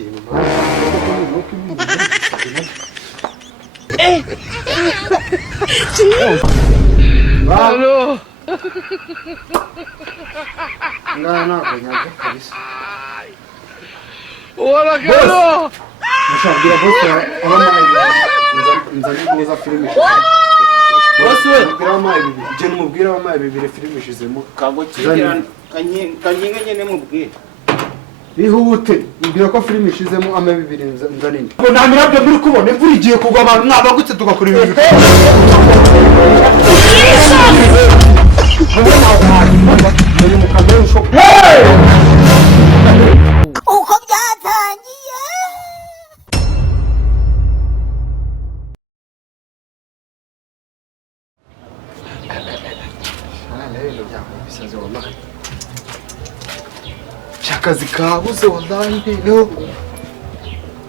ikintu Halo. ngaha ntabwo nyabyo kabisa. Wala kalo. Mushabwira bose abamaye nzanye neza filime. Bose we mubwira abamaye bibiri. Je mubwira abamaye bibiri filime ishizemo. Kago kigirana kanyenga nyene mubwira. Bihute mbwira ko filime ishizemo ama bibiri nzaninde. Ngo namira byo muri kubona imvura igiye kugwa abantu mwabagutse tugakora ibintu. uko byatangiye akazi kabuze wallahi rero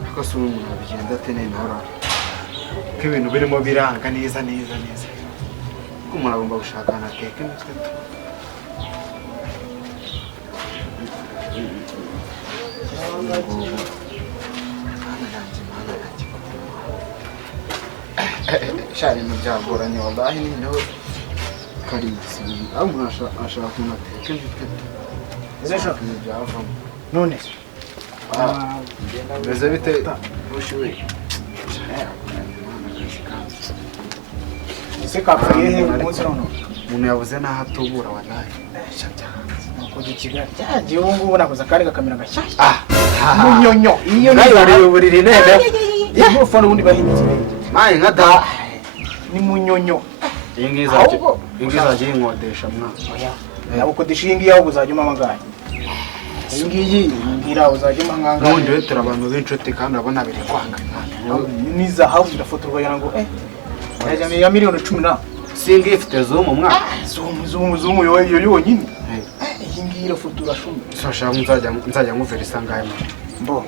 akasura umuntu abigenda atene nora ko ibintu birimo biranga neza ko umuntu agomba gushaka na teke mitwe shari mu byagoranye wallahi ni nawe karisi umuntu ashaka kuna teke mitwe Zesho none beze bite ushiwe se kapfuye he umunsi none umuntu yabuze naho atubura wallahi kujya Kigali cyagiye ubu ngubu nakoze akari gakamera gashyashya munyonyo iyo nayo bari buriri nende iyo fone ubundi bahindutse mayi nka da ni munyonyo ingizaje inkodesha mwana oya nabo kodesha iyi ngiyi aho uzajya umamagaye iyi ngiyi ngira uzajya umanganga n'ubundi wetera abantu b'inshuti kandi abona biri kwanga ni zahabu ndafotorwa yango ya miliyoni 10 singi ifite zoom umwaka zoom yo yonyine iyi ngiyi irafotora shumi sashaka nzajya nguverisa ngaye mbo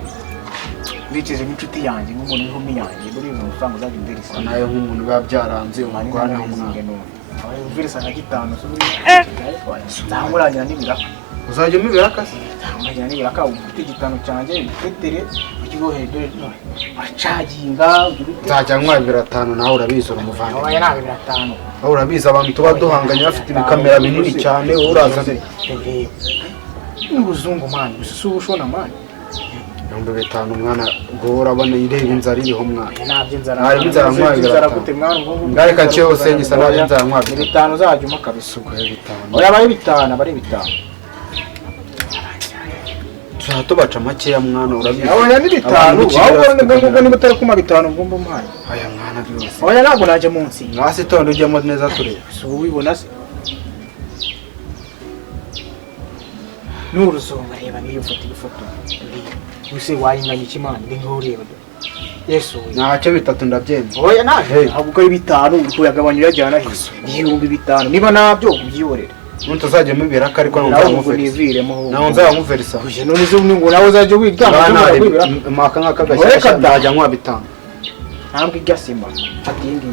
bikize n'inshuti yanjye nk'umuntu w'inkumi yanjye buri amafaranga uzajya umverisa nayo nk'umuntu biba byaranze umurwana w'umwana umverisa nka 5 nzamurangira n'ibiraka uzajya umubera akasi nzamurangira n'ibiraka ufite 5 cyanjye utetere ukigo hedore acaginga nzajya nkwabira 5 nawe urabizi umuvanye oya nawe 5 aho urabizi abantu tuba duhanganye bafite ibikamera binini cyane urazane n'ubuzungu mani gusa ubushona mani 5,000 umwana guhora abona ireba inzara iriho mwana nabyo inzara nkwabira gute mwana ngareka cyo senyisa nabyo inzara nkwabira 5 uzajya umaka bisuko 5 oya bari 5 bari 5 tubaca makeya mwana urabizi oya ni 5 ahubwo niba utari kuma 5 ngomba mpana aya mwana byose oya ntabwo naje munsi mwasi tondo ujyamo neza tureba so ubibona se n'uruzungu reba niyo ifoto use wayinganya ikimana ndi ngoreba Yesu ntacyo 3 ndabyemba oya naje ahubwo ari 5 uko yagabanya yajyana hise 5,000 niba nabyo ubyiyorera ntuzajya mubera ko ariko nawe nzamuverisa uje none zo ngo nawe uzaje wigana maka nk'akagashyashya ndajya nkwabitanga ntabwo igasima ati ngi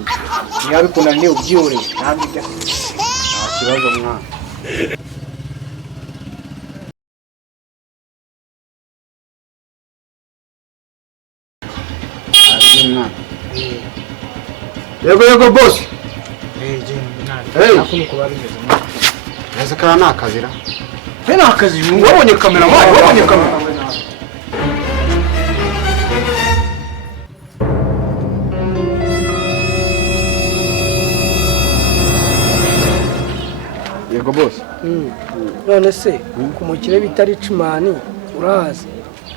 yabikuna ni ubyiyorera ntabwo igasima nta kibazo mwana yego boss ese kana nakazira nakazi wabonye kamera wabonye kamera yego boss none se ku mukire bitari cimani urahazi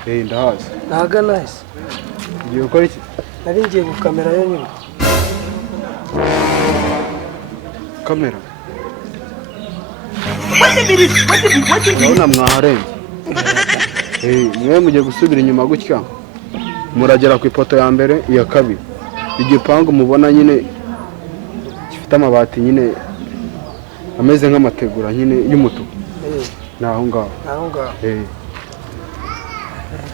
ndahazi naga nice ngiye gukora iki nari ngiye gukamera yo nyine kamera urabona mwaharenze mwe mugiye gusubira inyuma gutya muragera ku ipoto ya mbere iya kabiri igipangu mubona nyine gifite amabati nyine ameze nk'amategura nyine y'umutuku naho ngaho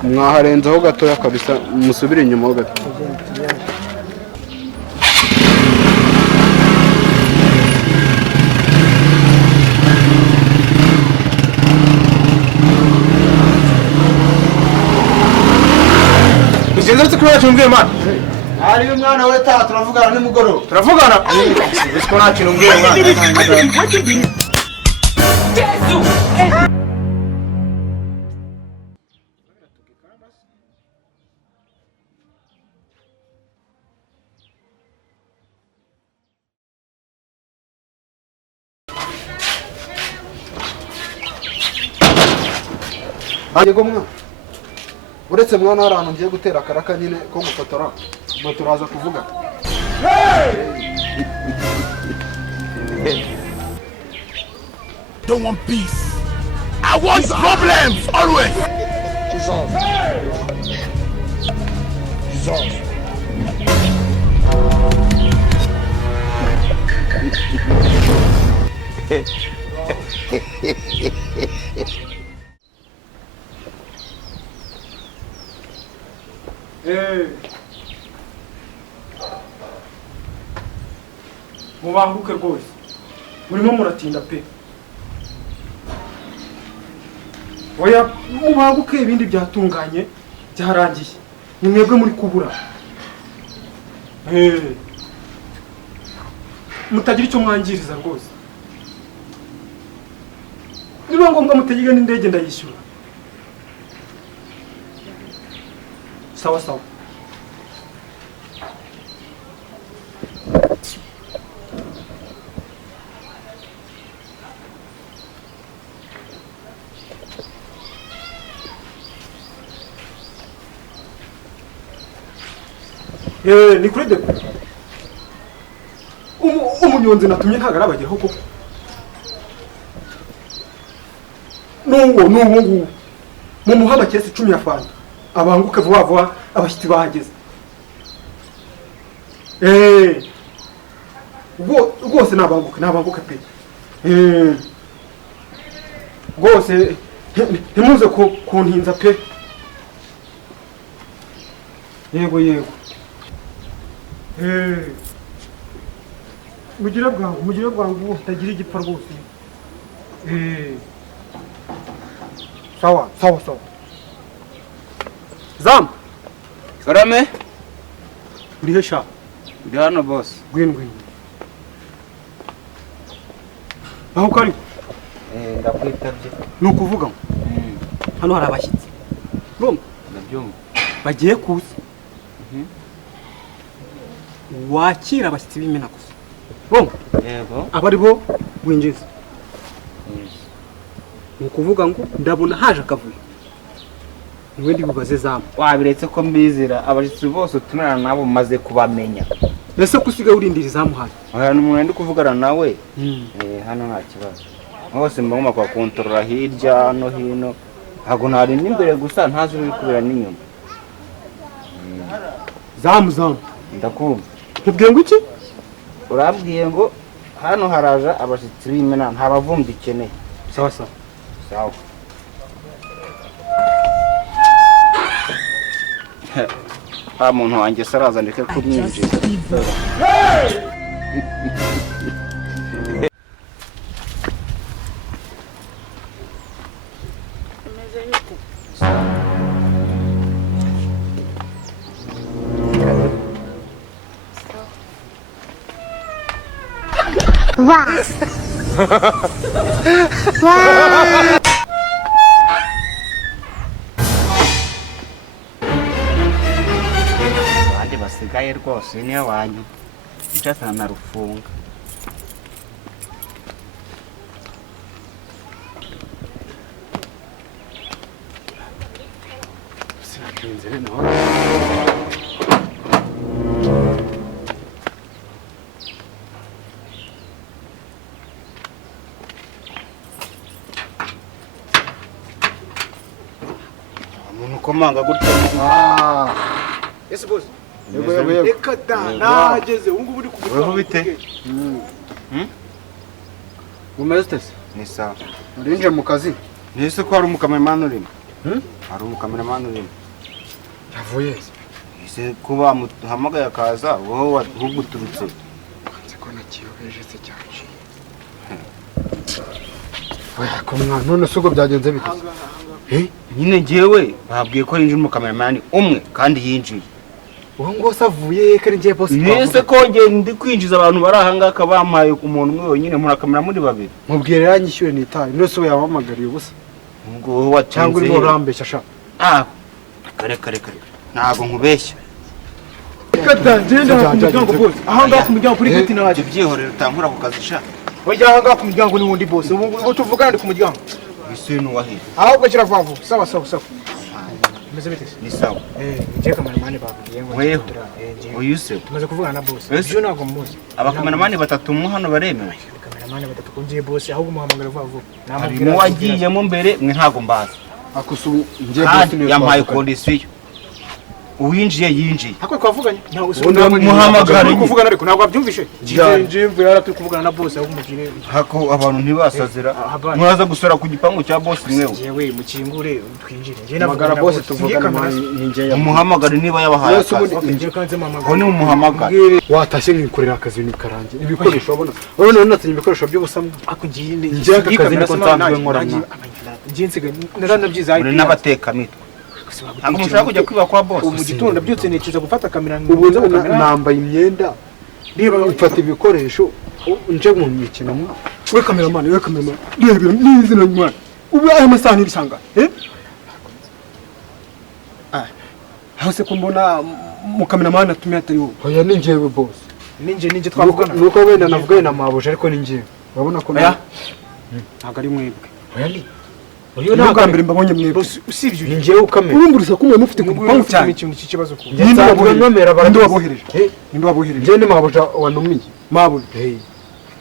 mwaharenzaho gatoya kabisa musubire inyuma ho gato uretse ko nta kintu umbwiye mwana. Ari umwana we taha turavugana nimugoroba. Turavugana? Uretse ko nta kintu umbwiye mwana. Yego mwana. Uretse mwana hari ahantu ngiye gutera akaraka nyine ko gufotora. Ngo turaza kuvuga. Don't want peace. I want problems always. Mubanguke rwose. Murimo muratinda pe. Oya, mubanguke ibindi byatunganye byarangiye. Ni mwebwe muri kubura. Mutagira icyo mwangiriza rwose. Niba ngombwa mutegeka n'indege ndayishyura. Sawa sawa. Ni kuri depo. Umunyonzi natumye ntago arabageraho koko. Nungu. Mu muhanda kesi 10 ya fanta. Abanguke vuba vuba abashyitsi bahageze. Rwose nabanguke pe. Rwose ntimuze kuntinza pe. Yego. Mugire bwangu utagira igipfa rwose. Sawa. Zam. Karame? Urihe sha? Ndi hano boss. Gwin. Aho kari? Ndakwitabye. Nukuvuga ngo. Hano hari abashyitsi. Urumva? Ndabyumva. Bagiye kuza. Wakira abashyitsi b'imena gusa. Urumva? Yego. Abari bo winjiza. Nukuvuga ngo ndabona haje akavuyo. Niwe ndi bubaze Zamu. Wabiretse ko mbizira abashyitsi bose utumirana nabo maze kubamenya. Ese kusiga urindira Zamu hano. Aha n'umuntu ndi kuvugana nawe. Hano nta kibazo. Hose mbagomba kwa kontrola hirya no hino. Hago nari n'imbere gusa ntazi uri kubera n'inyuma. Zamu. Ndakumva. Ubwiye ngo iki? Urabwiye ngo hano haraja abashyitsi b'imena nta bavumbi ikeneye. Sawa. Sawa. Muntu wanjye saraza ndeke kumwinjiza. Abandi basigaye rwose niyo wanyu icata na rufunga. Sinatinze no. Komanga gutya. Ese boss. Yego. Reka da nageze ungu buri Weho bite? Umestese. Ni sawa. Urinje mu kazi. Nise ko hari umukameraman urimo. Hari umukameraman urimo. Yavuye. Ise kuba muhamagaye akaza wowe wahuguturutse. Kanze ko nakiyobeje se cyaje. Oya ko mwana none sugo byagenze bikaze. Nyine ngewe babwiye ko yinjira umukameraman umwe kandi yinjiye. uwo ngose avuye kari ngiye boss nese ko nge ndi kwinjiza abantu bari aha ngaha bampaye ku muntu umwe wenyine murakamera muri babiri mubwire yanyishyure nitaye nose we yabamagariye ubusa ngo cyangwa uri urambeshya sha kare ntago nkubeshya Katagenda ku muryango boss. Aha ngaha ku muryango kuri gati naje. byihorera utankura ku kazi sha. Wajya aha ngaha ku muryango ni wundi boss. Ubu tuvugana ku muryango. Ese ni wahe? Ahubwo kira vavu. Sawa. Meze bite? Ni sawa. Je kameramani babwiye ngo. Weho. Uyu se. Tumaze kuvugana na boss. Byo ntago muzi. Abakameramani batatu mu hano baremewe. Kameramani batatu kungiye boss ahubwo muhamagara vavu. Namubwira wagiyemo mbere mwe ntago mbaza. akusu ngiye boss ni yampaye condition. Uwinjiye yinjiye. Hako twavuganye. Muhamagara kuvugana ariko ntabwo abyumvishe. Nje mvuye turi kuvugana na boss ahubwo mugire. Hako abantu ntibasazira. Muraza gusora ku gipangu cya boss mwewe. Yewe mukingure twinjire. Je namagara boss tuvugana ninjye umuhamagara niba yabahaye akazi. Nje kanze mama. Ko ni umuhamagara. Watashye nkikorera akazi ni karange ibikoresho abona natinye ibikoresho by'ubusamwa ako ngiye nje akazi niko nsanzwe nkora nje nsiga naranabyiza uri n'abateka mitwe ntabwo mushaka kujya kwiba kwa boss mu gitondo nabyutse nicuza gufata kamera ubu nambaye imyenda niba mfata ibikoresho nje mu mikino we cameraman reba n'izina nyuma ubu aya masaha n'ibisanga hose ko mbona mu cameraman atumye atari wowe oya ni njyewe boss ninjye twavugana nuko wenda navuganye na mabuje ariko ni njyewe urabona ko ntabwo ari mwebwe oya ni uyu ntabwo mbere mbabonye mwebwe usibye ni njyewe ukamera urumburusa ko mufite ku gipangu cyane ikintu cy'ikibazo ko ninde wabohereje ninde wabohereje njye ni mabuje wanumiye mabuje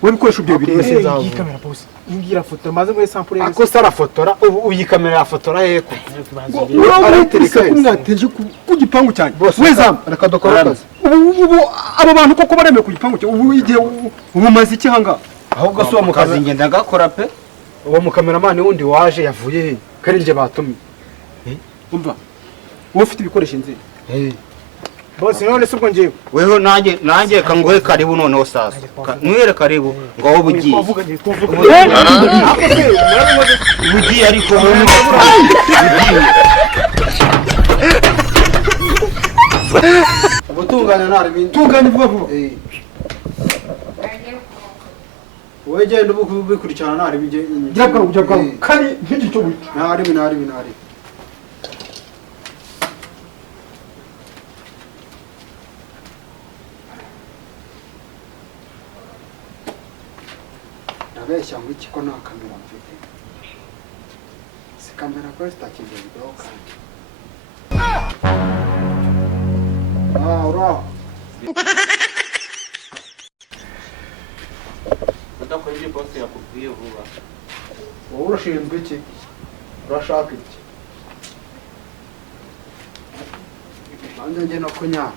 we bikoresho byo biri wese nzaho iyi kamera boss ngira foto maze ngo sample ako sara fotora ubu iyi kamera ya fotora heko aratereka kumwateje ku gipangu cyane weza rakadokora kazi ubu aba bantu koko baremeye ku gipangu cyane ubu igihe ubu maze iki hanga ahubwo so mu kazi ngenda gakora pe uwo mu cameraman wundi waje yavuye he kari nje batumye umva wowe ufite ibikoresho nzi boss none se ubwo ngiye weho nanjye kangohe karibu noneho sasa mwere karibu ngo wowe bugiye bugiye ariko wowe ubutunganya ntari bindi tunganya vuba wowe genda ubu bikurikirana ntari bije gira bwa kari nk'igicyo buti ntari ndabeshya ngo iki ko nta kamera mfite si kamera ko zitakigezweho kandi uraho udakora ibyo boss yakubwiye vuba wowe urashinzwe iki urashaka iki nanjye njye no kunyara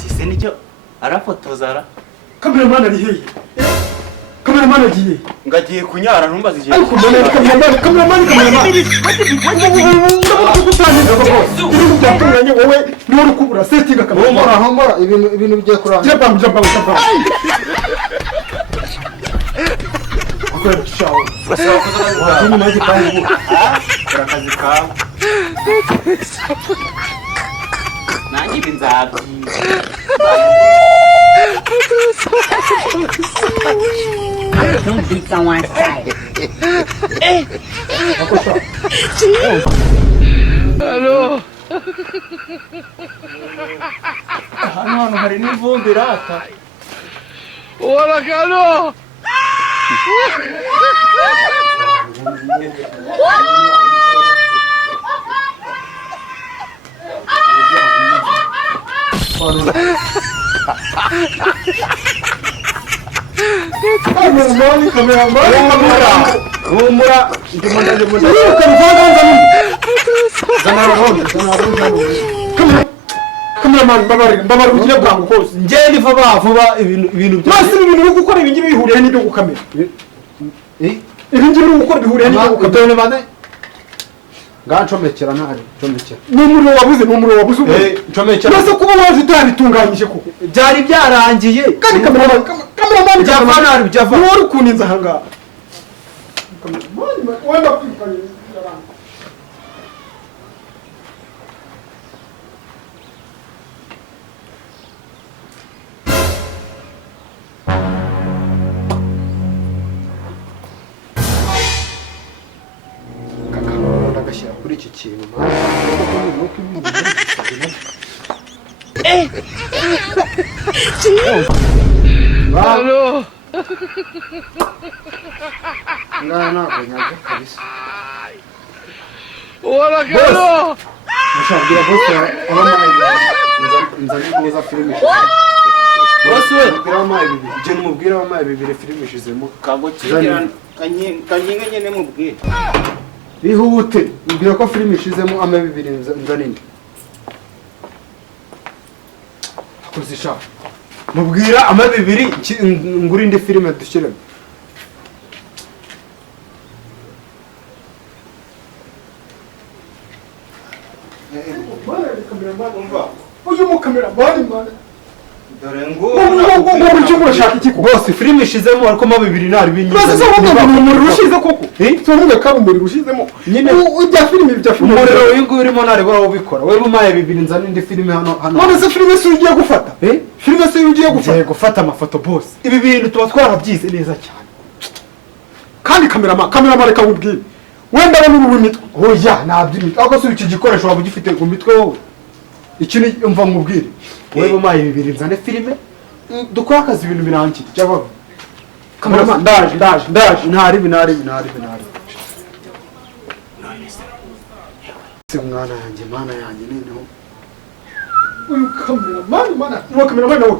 sise nicyo arafotoza kameraman ari hehe kameraman agiye ngagiye kunyara ntumbaze igihe ariko kameraman utangiranye wowe niwe uri kubura setting kameraman hongora ibintu bigiye kuranga gira bang akora ciao wajini maji pangu urakazi kawe nanjye binzabyi Don't beat someone's side. Hello. hano hari n'ivumbi rata Hola, Carlos. humura kameraman mbabarira ugira bwangu kose ngende vuba ibintu masi ibintu uri gukora ibi ngibi bihuriye n'ibyo gukamera ibi ngibi uri gukora bihuriye n'ibyo gukamera ngancomekera ntari comekera n'umuriro wabuze ncomekera nase kuba waje utabitunganyije koko byari byarangiye kandi kameraman byava ntari byava niwe uri kuninza ahangaha wenda kwikanye agashyira kuri iki kintu ngaha ntabwo nyaga kabisa mushobora bose nzanye neza filime bose we mubwira wamaye bibiri filime ishizemo kago kanyinga nyene mubwire bihute mbwira ko filime ishizemo ama bibiri nzaninde akozisha mubwira ama bibiri nguri indi filime dushyiremo uyu mukameramani mwana dore ngo icyo murashaka iki ko bose filime ishizemo ariko ma bibiri ntari binyiza bose se umuriro ushize koko tuvuga ko umuriro ushizemo nyine ujya filime bya filime umuriro uyu nguyu urimo ntareba aho ubikora wowe mumaye bibiri nzana indi filime hano none se filime si ugiye gufata filime si ugiye gufata ngiye gufata amafoto bose ibi bintu tuba twarabyize neza cyane kandi kameramani reka nkubwire wenda abona ubu mitwe oya nabyimitwe ariko si iki gikoresho waba ugifite ku mitwe wowe iki ni umva nkubwire wowe mumaye bibiri nzane filime dukora akazi ibintu birangiye cyangwa kameramani ndaje ntaribi se mwana yanjye mana yanjye noneho uyu kameramani nawe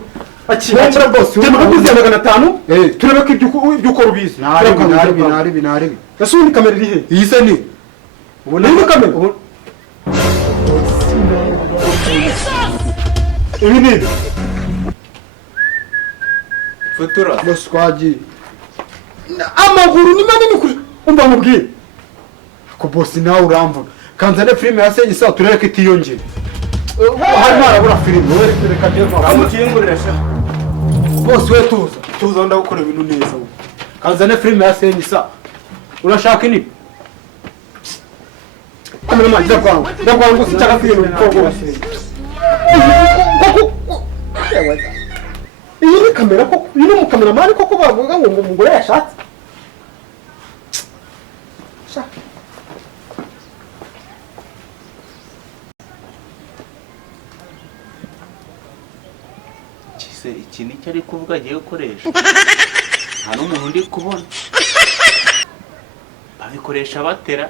akira boss tuma kuguze 500 turebe ko ibyo ukora ubizi ntaribi ese undi kamera iri he iyi se ni ubona ni kamera ibi ni fotora boss twagiye amaguru ni manini kuri umva mubwire ko boss nawe uramvuga kanzane filime ya senyi saa turebe ko itiyongera harimo harabura filime wowe reka njyewe amukingurira sha boss we tuza ndagukora ibintu neza wowe kanzane filime ya senyi saa urashaka ini kameramani ndakwanga usichaka filime koko iyi ni kamera koko iyi ni umukameramani koko bavuga ngo umugore yashatse iki ni cyo ari kuvuga agiye gukoresha nta n'umuntu ndi kubona babikoresha batera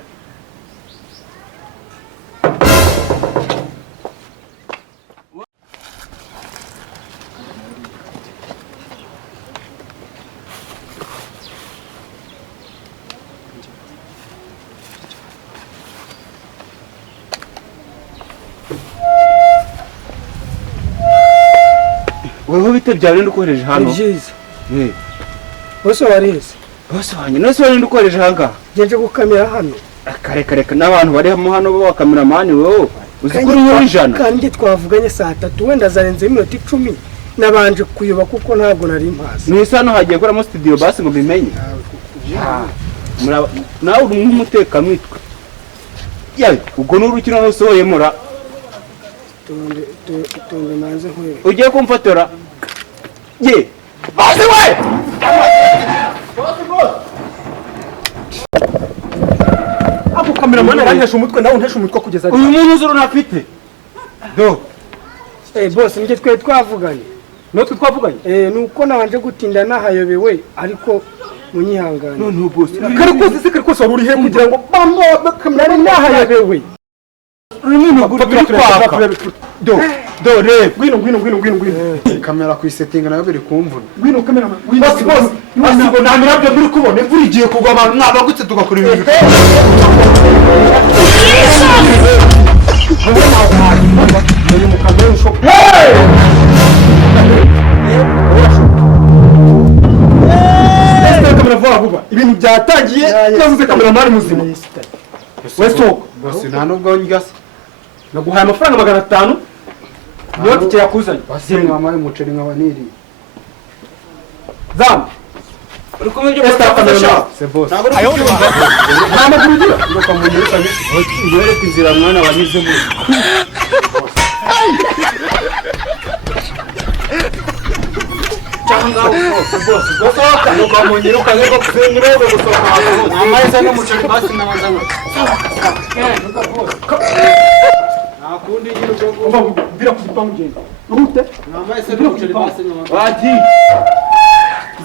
weho bite byawe ndukoreje hano byiza bose wariheze bose wanjye nose wari ndukoreje hanga nje gukamera hano akareka n'abantu bari hano bo kameramani wewe uzi kuri yo ijana kandi twavuganye saa 3 wenda zarenze iminota 10 nabanje kuyoba kuko ntabwo nari mpazi ni hano hagiye kuramo studio basi ngo bimenye nawe uri nk'umuteka mitwe yawe ubwo n'urukino rusohoye mura tonde manze nkwe ugiye kumfotora ye basi we ako kameramani aranyesha umutwe nawe untesha umutwe kugeza uyu muntu uzuru nafite do boss nje twe twavuganye notwe twavuganye nuko nabanje gutinda nahayobewe ariko munyihangane none boss kari kose wari uri he kugira ngo bambo kamera nahayobewe do reba ngwino kamera ku isetting nayo biri kumvuna ngwino kamera boss ngo nta mirabyo muri kubona imvura igiye kugwa abantu mwabagutse tugakora ibintu uyu mukamera ushoka kamera vuba vuba ibintu byatangiye yavuze kamera mari muzima westo boss nta nubwo njyase naguhaye amafaranga 500 niyo tike yakuzanye wasimwe amaye umuceri nkaba niri zamu uri kumwe ibyo Esta mutavuze kamera sha c'est boss. ntabwo uri kubyumva Nta maguru ugira. Nuko munyereka wereke inzira mwana wanyuzemo. cyangwa Boss, gosohoka. Nuko munyereka ngeko kuzengira ngo gusohoka. amahese n'umuceri basi n'amazanga Nakundi yiro ngo bira kuzipangu genda. Urute? amahese n'umuceri basi n'amazanga Wadi.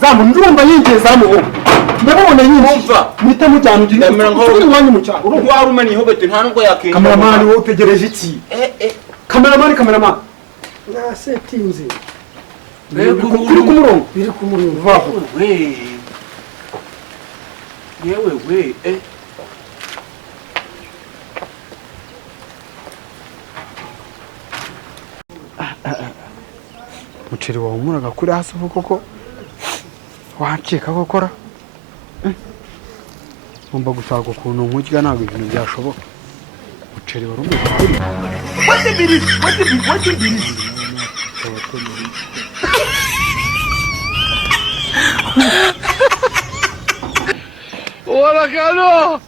Zamu ndumva yinjiye zamu wowe. Ndabona yinjiye. Umva. Mwite mujyana ugiye. Ndamera nko uri wanyu mu cyaro. uri warumena ihobete nta nubwo yakinjira Kameramani wowe utegereje iki? Kameramani. nasetinze Kuri ku murongo. biri ku murongo Vaho. yewe umuceri wahumuraga kuri hasi ubu koko wacika gukora ngomba gushaka ukuntu nkurya ntabwo ibintu byashoboka umuceri wari umeze kuri Hola, Carlos.